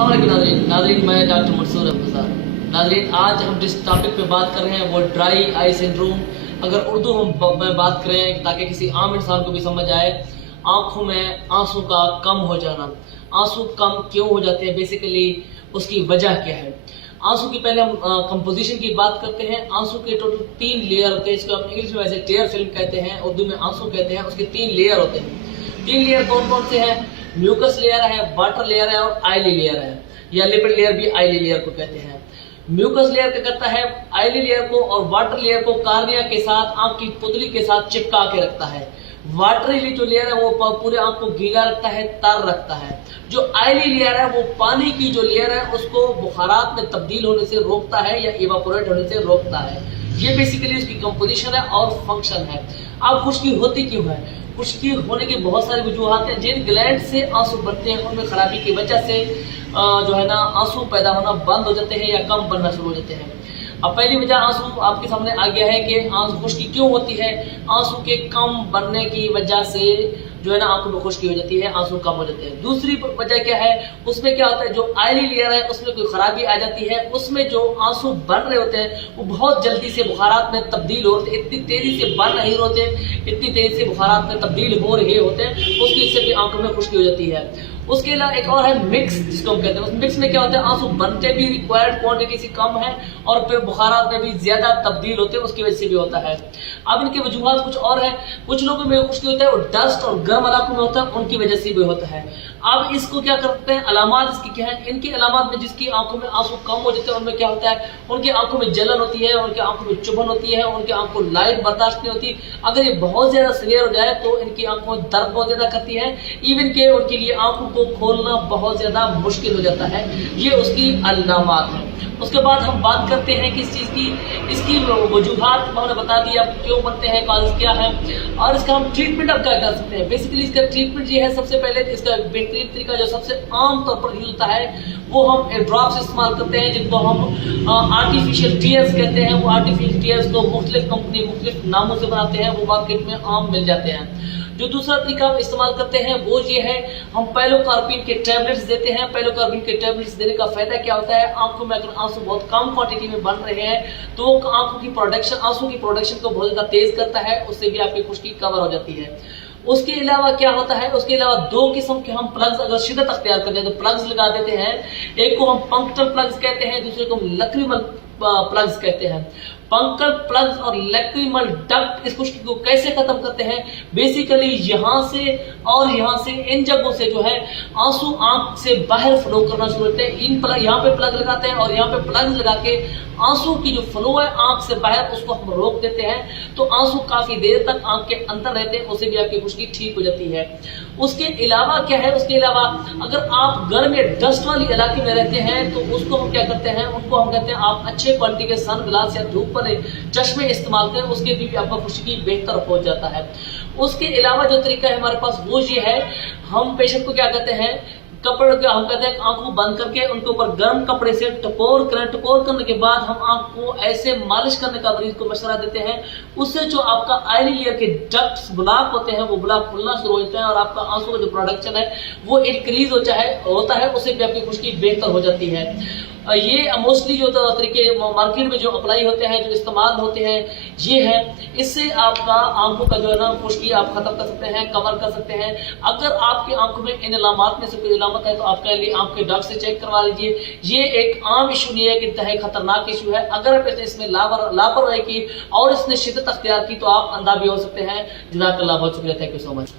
अस्सलाम वालेकुम नाज़रीन, मैं डॉक्टर मंसूर अब्दुल्ला। नाज़रीन, आज हम जिस टॉपिक पे बात कर रहे हैं वो ड्राई आई सिंड्रोम। अगर उर्दू में बात करें ताकि किसी आम इंसान को भी समझ आए, आंखों में आंसू का कम हो जाना। आंसू कम क्यों हो जाते हैं, बेसिकली उसकी वजह क्या है। आंसू की पहले हम कंपोजिशन की बात करते हैं। आंसू के टोटल 3 लेयर होते हैं, इसको हम इंग्लिश में वैसे टेयर फिल्म कहते हैं, उर्दू में आंसू कहते हैं। उसके 3 लेयर होते हैं। 3 लेयर कौन कौन से हैं? म्यूकस लेयर है, वाटर लेयर है और आईली लेयर है, या लिपिड लेयर भी आईली लेयर को कहते हैं। म्यूकस लेयर क्या करता है? आईली लेयर को और वाटर लेयर को कार्निया के साथ, आंख की पुतली के साथ चिपका के रखता है। वाटरी जो लेयर है वो पूरे आंख को गीला रखता है, तर रखता है। जो आईली लेयर है वो पानी की जो लेयर है उसको बुखारात में तब्दील होने से रोकता है या इवापोरेट होने से रोकता है। ये बेसिकली उसकी कंपोजिशन है और फंक्शन है। अब खुश्की होती क्यों है? खुश्की होने की बहुत सारी वजूहत हैं। जिन ग्लैंड से आंसू बनते हैं उनमें खराबी की वजह से जो है ना आंसू पैदा होना बंद हो जाते हैं या कम बनना शुरू हो जाते हैं। अब पहली वजह आंसू आपके सामने आ गया है कि आंसू खुश्की क्यों होती है। आंसू के कम बनने की वजह से जो है ना आंखों में खुश्की हो जाती है, आंसू कम हो जाते हैं। दूसरी वजह क्या है? उसमें क्या होता है, जो आईली लेयर है उसमें कोई खराबी आ जाती है। उसमें जो आंसू बन रहे होते हैं वो बहुत जल्दी से बुखारात में तब्दील होते हैं। इतनी तेजी से बन नहीं होते, इतनी तेजी से बुखारात में तब्दील हो रहे होते हैं, उसकी इससे भी आंखों में खुश्की हो जाती है। उसके अलावा एक और है मिक्स, जिसको हम कहते हैं। उस मिक्स में क्या होता है, आंसू बनते भी रिक्वायर्ड क्वांटिटी से कम है और फिर बुखारात में भी ज्यादा तब्दील होते हैं, उसकी वजह से भी होता है। अब इनकी वजूहत कुछ और है। कुछ लोगों में खुश्की होता है वो डस्ट और गर्म इलाकों में होता है, उनकी वजह से भी होता है। अब इसको क्या करते हैं, अलामात इसकी क्या है? इनकी अलामात में जिसकी आंखों में आंसू कम हो जाते हैं उनमें क्या होता है, उनकी आंखों में जलन होती है, उनकी आंखों में चुभन होती है, उनकी आंखों को लाइट बर्दाश्त नहीं होती। अगर ये बहुत ज्यादा सीवियर हो जाए तो इनकी आंखों में दर्द बहुत ज्यादा करती है, इवन के उनके लिए आंखों को खोलना बहुत ज्यादा मुश्किल हो जाता है। ये उसकी अलामात है। उसके बाद हम बात करते हैं किस चीज की, इसकी वजूहात हमने बता दी, अब क्यों बनते हैं, कॉज क्या है और इसका हम ट्रीटमेंट अब क्या कर सकते हैं। बेसिकली इसका ट्रीटमेंट ये है, सबसे पहले इसका बेहतरीन तरीका जो सबसे आम तौर पर यूज होता है वो हम ड्रॉप्स इस्तेमाल करते हैं, जिनको हम आर्टिफिशियल टीयर्स कहते हैं। वो आर्टिफिशियल टीयर्स को मुख्तलिफ कंपनी मुख्तलिफ नामों से बनाते हैं, वो मार्केट में आम मिल जाते हैं। जो दूसरा तरीका हम इस्तेमाल करते हैं वो ये है, हम पैलोकार्पिन के टैबलेट्स देते हैं। पैलोकार्पिन के टैबलेट्स देने का फायदा क्या होता है, आंखों में अगर आंसू बहुत कम क्वांटिटी में बन रहे हैं तो आंखों की प्रोडक्शन, आंसू की प्रोडक्शन को बहुत ज्यादा तेज करता है, उससे भी आपकी खुश्की कवर हो जाती है। उसके अलावा क्या होता है, उसके अलावा 2 किस्म के हम प्लग्स अगर शिद्दत अख्तियार करते हैं तो प्लग्स लगा देते हैं। एक को हम पंक्चर प्लग्स कहते हैं, दूसरे को हम लक्रिमल प्लग्स कहते हैं। पंकल प्लग्स और लैक्रिमल डक्ट इस खुश्की को कैसे खत्म करते हैं, बेसिकली यहां से और यहां से, इन जगहों से जो है आंसू आंख से बाहर फ्लो करना शुरू होते हैं। इन प्लग, यहाँ पे प्लग लगाते हैं और यहाँ पे प्लग्स लगा के आंसू की जो फ्लो है आंख से बाहर उसको हम रोक देते हैं, तो आंसू काफी देर तक आंख के अंदर रहते हैं, उससे भी आपकी खुश्की ठीक हो जाती है। उसके अलावा क्या है, उसके अलावा अगर आप गर्म या डस्ट वाली इलाके में रहते हैं तो उसको हम क्या करते हैं, उनको हम कहते हैं आप अच्छे क्वालिटी के सन ग्लास या धूप वाले चश्मे इस्तेमाल करें, उसके भी आपका खुश्की बेहतर हो जाता है। उसके अलावा जो तरीका है हमारे पास वो ये है, हम पेशेंट को क्या कहते हैं, कपड़े के हम कहते हैं आंखों बंद करके उनके ऊपर गर्म कपड़े से टकोर करें। टकोर करने के बाद हम आंख को ऐसे मालिश करने का मरीज को मशवरा देते हैं। उससे जो आपका आईली लेयर के डक्ट्स ब्लॉक होते हैं वो ब्लॉक खुलना शुरू हो जाते हैं और आपका आंसू का जो प्रोडक्शन है वो इंक्रीज होता है, उससे भी आपकी खुश्की बेहतर हो जाती है। ये मोस्टली जो तरीके मार्केट में जो अप्लाई होते हैं, जो इस्तेमाल होते हैं, ये है। इससे आपका आंखों का जो है ना खुश्की आप खत्म कर सकते हैं, कवर कर सकते हैं। अगर आपकी आंखों में इन अलामात में से कोई अलामत है तो आपके लिए आंख के डॉक्टर से चेक करवा लीजिए। ये एक आम इशू नहीं है कि इंतहाई खतरनाक इशू है। अगर आप इसमें लापरवाही की और इसने शिद्दत अख्तियार की तो आप अंधा भी हो सकते हैं। जज़ाकल्लाह, बहुत शुक्रिया, थैंक यू सो मच।